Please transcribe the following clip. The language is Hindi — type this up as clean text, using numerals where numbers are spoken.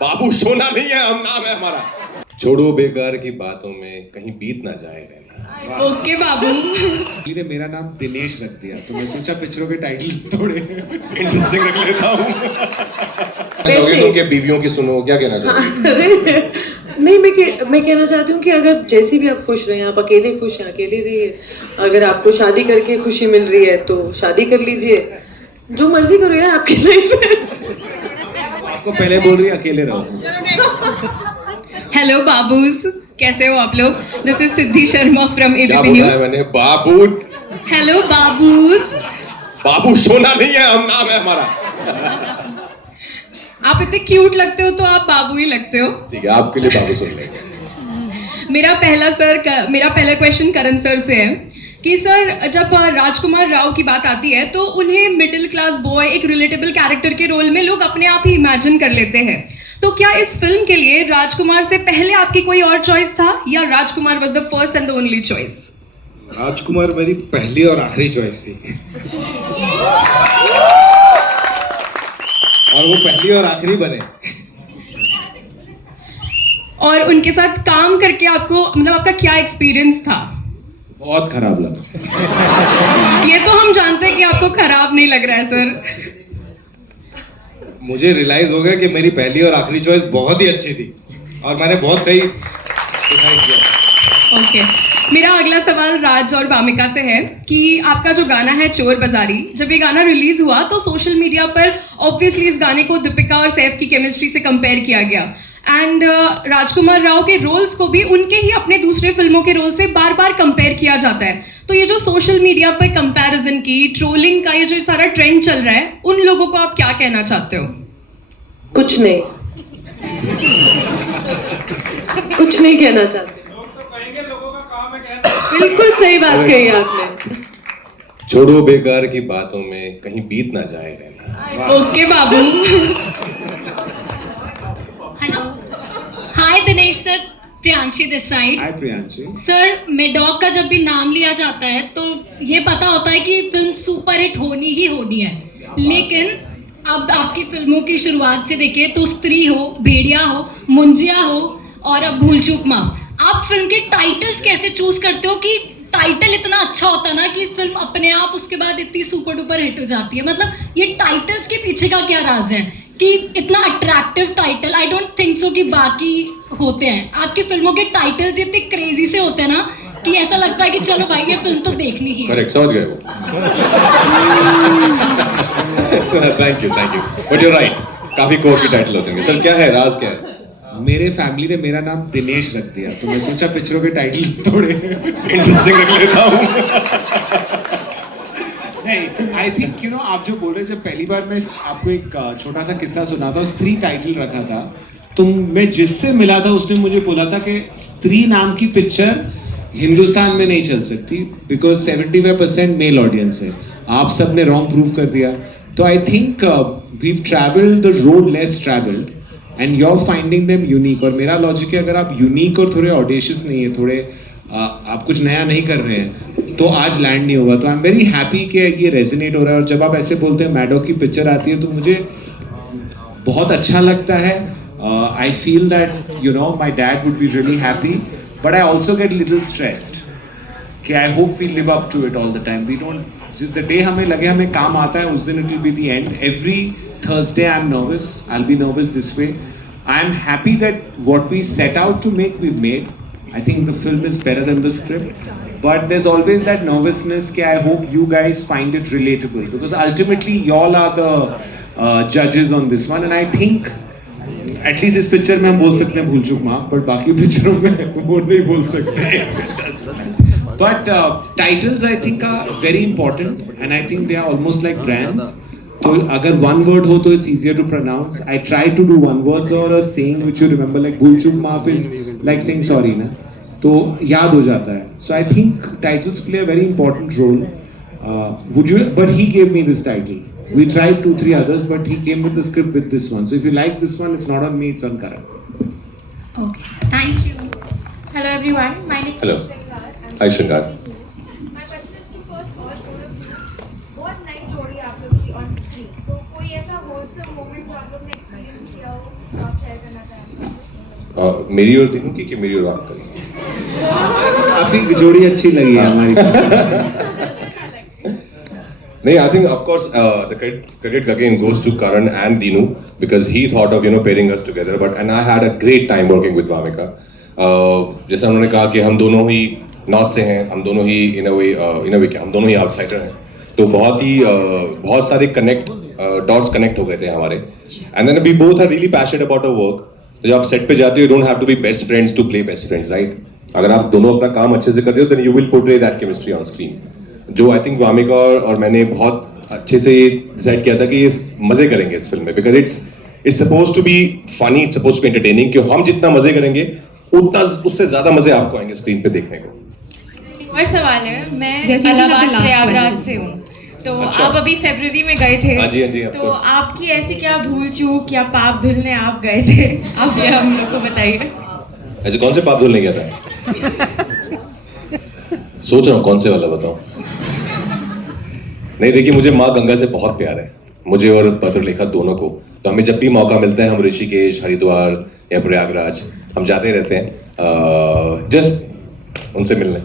बाबू सोना नहीं है, हम नाम है हमारा। छोड़ो बेकार की बातों में कहीं बीत ना जाए रहना। ओके बाबू। ने मेरा नाम दिनेश रख दिया तो मैं सोचा पिक्चरों के टाइटल थोड़े इंटरेस्टिंग रख लेता हूँ। वैसे उनके बीवियों की सुनो, क्या कहना चाहोगे? अरे नहीं, मैं कहना चाहती हूँ कि अगर जैसे भी आप खुश रहे, आप अकेले खुश हैं अकेले रहिए, अगर आपको शादी करके खुशी मिल रही है तो शादी कर लीजिए, जो मर्जी करो यार, आपकी लाइफ है। आपको पहले बोल रही अकेले रहो। हेलो बाबूज, कैसे हो आप लोग? This is Siddhi Sharma from क्या एबीपी बोला है न्यूज। मैंने? बाबू। हेलो बाबूज। बाबू सोना नहीं है, हम नाम है हमारा। आप इतने क्यूट लगते हो तो आप बाबू ही लगते हो। ठीक है, आपके लिए बाबू सुन लेंगे। मेरा पहला क्वेश्चन करण सर से है कि सर, जब राजकुमार राव की बात आती है तो उन्हें मिडिल क्लास बॉय, एक रिलेटेबल कैरेक्टर के रोल में लोग अपने आप ही इमेजिन कर लेते हैं। तो क्या इस फिल्म के लिए राजकुमार से पहले आपकी कोई और चॉइस था, या Rajkumar was the first and the only choice? Rajkumar मेरी पहली और आखिरी चॉइस थी, और वो पहली और आखिरी बने। और उनके साथ काम करके आपको, मतलब आपका क्या एक्सपीरियंस था? बहुत खराब लगा। ये तो हम जानते हैं कि आपको खराब नहीं लग रहा है सर। मुझे रियलाइज हो गया कि मेरी पहली और आखिरी चॉइस बहुत ही अच्छी थी और मैंने बहुत सही डिसाइड किया। ओके, मेरा अगला सवाल राज और भामिका से है कि आपका जो गाना है चोर बाजारी, जब ये गाना रिलीज हुआ तो सोशल मीडिया पर ऑब्वियसली इस गाने को दीपिका और सैफ की केमिस्ट्री से कंपेयर किया गया, एंड राजकुमार राव के रोल्स को भी उनके ही अपने दूसरे फिल्मों के रोल से बार बार कंपेयर किया जाता है। तो ये जो सोशल मीडिया पर कंपैरिजन की, ट्रोलिंग का ये जो सारा ट्रेंड चल रहा है, उन लोगों को आप क्या कहना चाहते हो? कुछ नहीं, कुछ नहीं कहना चाहती। बिल्कुल सही बात कही आपने। छोड़ो बेकार की बातों में कहीं बीत ना जाए रहना। Okay Babu. Hello, hi Dinesh sir, Priyanshi this side. Hi Priyanshi. Sir, Maddock का जब भी नाम लिया जाता है तो ये पता होता है कि फिल्म सुपरहिट होनी ही होनी है, लेकिन अब आपकी फिल्मों की शुरुआत से देखिए तो स्त्री हो, भेड़िया हो, मुंजिया हो और अब भूल चूक माफ, आप फिल्म के टाइटल्स कैसे चूज करते हो कि टाइटल इतना अच्छा होता है ना कि फिल्म अपने आप उसके बाद इतनी सुपर डुपर हिट हो जाती है? मतलब ये टाइटल्स के पीछे का क्या राज है कि इतना attractive title? I don't think so कि बाकी होते हैं। आपकी फिल्मों के टाइटल्स इतने क्रेजी से होते हैं ना कि ऐसा लगता है कि चलो भाई ये फिल्म तो देखनी ही है। करेक्ट, समझ गए वो। Thank you but you right, काफी कोर की टाइटल होते हैं। सर क्या है, राज क्या है? मेरे फैमिली ने मेरा नाम दिनेश रख दिया तो मैं सोचा पिक्चरों के टाइटल थोड़े इंटरेस्टिंग रख लेता हूँ। नहीं, आई थिंक यू नो, आप जो बोल रहे, जब पहली बार मैं आपको एक छोटा सा किस्सा सुना था, स्त्री टाइटल रखा था, तो मैं जिससे मिला था उसने मुझे बोला था कि स्त्री नाम की पिक्चर हिंदुस्तान में नहीं चल सकती बिकॉज 75% मेल ऑडियंस है। आप सब ने रॉन्ग प्रूव कर दिया। तो I think we've travelled the road less travelled and you are finding them unique. और मेरा लॉजिक है, अगर आप यूनिक और थोड़े ऑडिशियस नहीं है, थोड़े आप कुछ नया नहीं कर रहे हैं, तो आज लैंड नहीं होगा। तो आई एम वेरी हैप्पी कि ये रेजोनेट हो रहा है। और जब आप ऐसे बोलते हैं मैडॉक की पिक्चर आती है तो मुझे बहुत अच्छा लगता है। I feel that you know my dad would be really happy, but I also get little stressed कि I hope we live up to it all the time. We don't, the day हमें लगे हमें काम आता है, उस दिन it will be the end. Every Thursday I'm nervous, I'll be nervous this way. I'm happy that what we set out to make, we've made. I think the film is better than the script, but there's always that nervousness that I hope you guys find it relatable, because ultimately y'all are the judges on this one, and I think at least इस पिक्चर में हम बोल सकते हैं भूल चूक माफ, but बाकी पिक्चरों में वो नहीं बोल सकते। But titles I think are very important, and I think they are almost like brands. तो अगर one word हो तो it's easier to pronounce. I try to do one words or a saying which you remember, like भूल चूक माफ is like saying sorry ना, तो याद हो जाता है. So I think titles play a very important role. Would you? But he gave me this title. We tried 2-3 others, but he came with the script with this one. So if you like this one, it's not on me, it's on Karan. Okay, thank you. Hello everyone, my name Hello. is Shringar. Hi Shringar. My question is to first all four of you. बहुत नई जोड़ी आप लोग की on screen. तो कोई ऐसा wholesome moment जो आप लोग ने experience किया हो, आप share करना मेरी और दिनू की कि मेरी और आपका? काफी जोड़ी अच्छी लगी है हमारी। नहीं, I think of course the credit again goes to Karan and Dinu because he thought of pairing us together. And I had a great time working with Vamika. जैसा उन्होंने कहा कि हम दोनों ही नॉर्थ से हैं, हम दोनों ही in a way हम दोनों ही आउटसाइडर हैं, तो बहुत सारे डॉट्स कनेक्ट हो गए थे हमारे. And then we both are really passionate about our work. तो जब आप सेट पे जाते हो, you don't have to be best friends to play best friends, right? अगर आप दोनों अपना काम अच्छे से कर रहे हो, then you will portray that chemistry on screen. जो आई थिंक वामिका और मैंने बहुत अच्छे से ये डिसाइड किया था कि ये मजे करेंगे इस फिल्म में, because it's suppose to be funny, it's suppose to be entertaining, कि हम जितना मजे करेंगे उतना उससे ज्यादा मजे आपको आएंगे स्क्रीन पे देखने को. और सवाल है, मैं इलाहाबाद प्रयागराज से हूँ, तो अच्छा. आप अभी फरवरी में गए थे. हाँ जी, of तो course. आपकी ऐसी क्या भूल चूक या पाप धुलने आप गए थे, आप ये हम लोग को बताइए. ऐसे कौन से पाप धुलने गया था? सोच रहा हूँ कौन से वाला बताऊं. नहीं, देखिए, मुझे माँ गंगा से बहुत प्यार है, मुझे और भद्रलेखा दोनों को. तो हमें जब भी मौका मिलता है, हम ऋषिकेश, हरिद्वार या प्रयागराज हम जाते रहते हैं, जस्ट उनसे मिलने.